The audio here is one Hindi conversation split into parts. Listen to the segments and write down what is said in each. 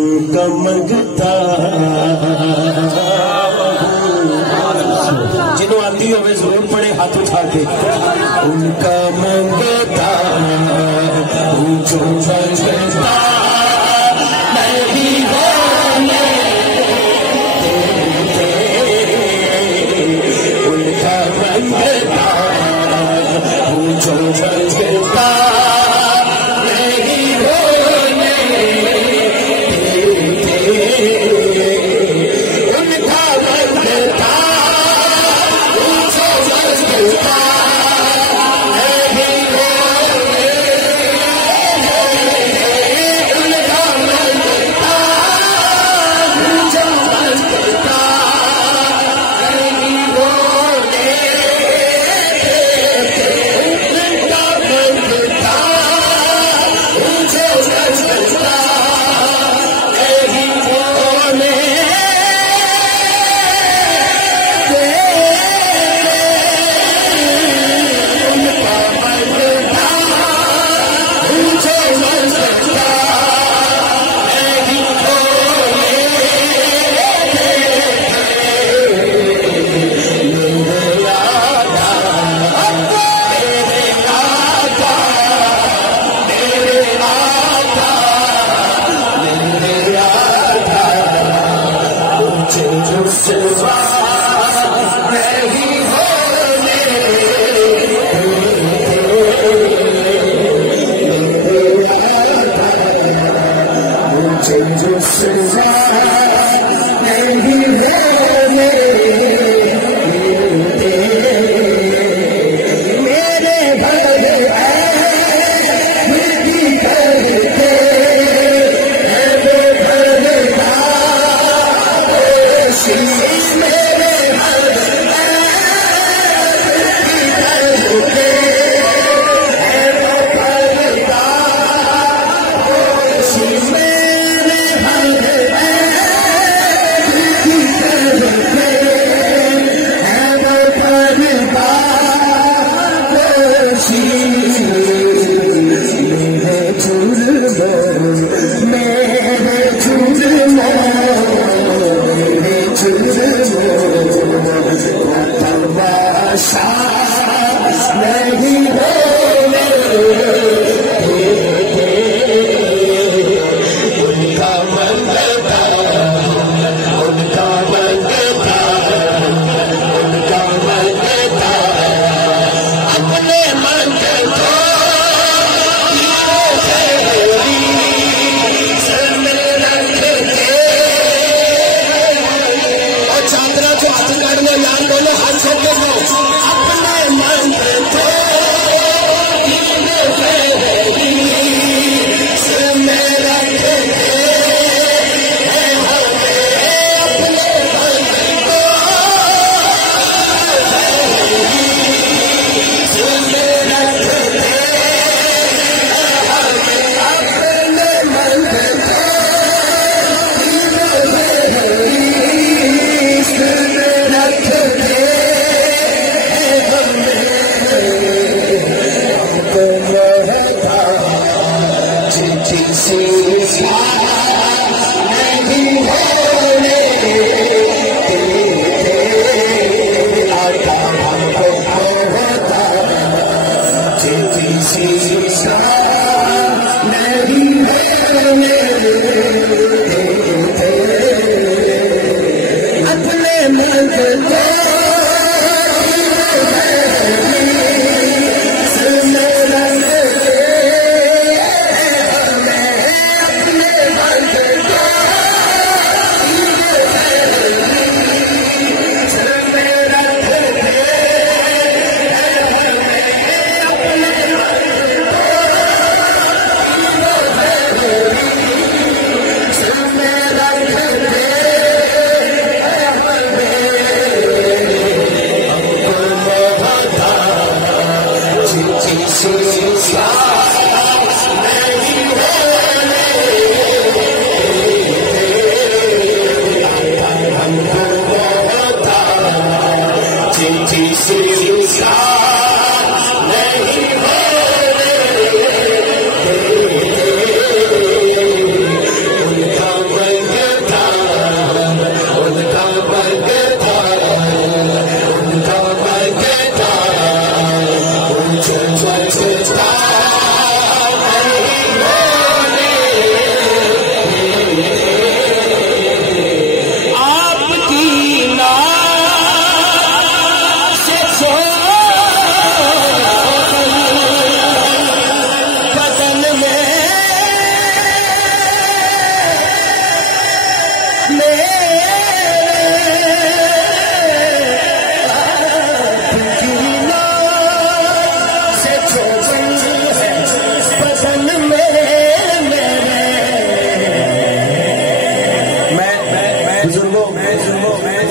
मंगता जिन्हों आती हो जरूर पड़े हाथ उठा के उनका मंगता जो मंगता नहीं होने उनका मंगता जो मंगता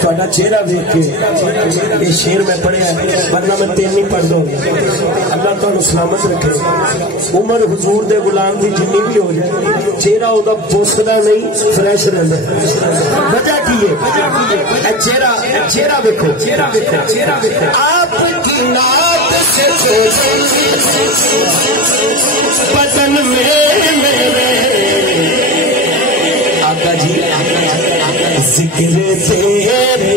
थोड़ा चेहरा देख के ये शेर मैं पढ़िया, वरना मैं तेन नहीं पढ़ दूंगा। अल्लाह तुहानू सलामत रखे। उम्र हुजूर दे गुलाम की जिन्नी भी हो जाए, चेहरा ओदा बोसदा नहीं, फ्रैश रहता है। वजह की है? चेहरा चेहरा देखो, चेहरा देखो, चेहरा देखो। आपकी नात से बदन में मेरे आका जी जिक्र तेरे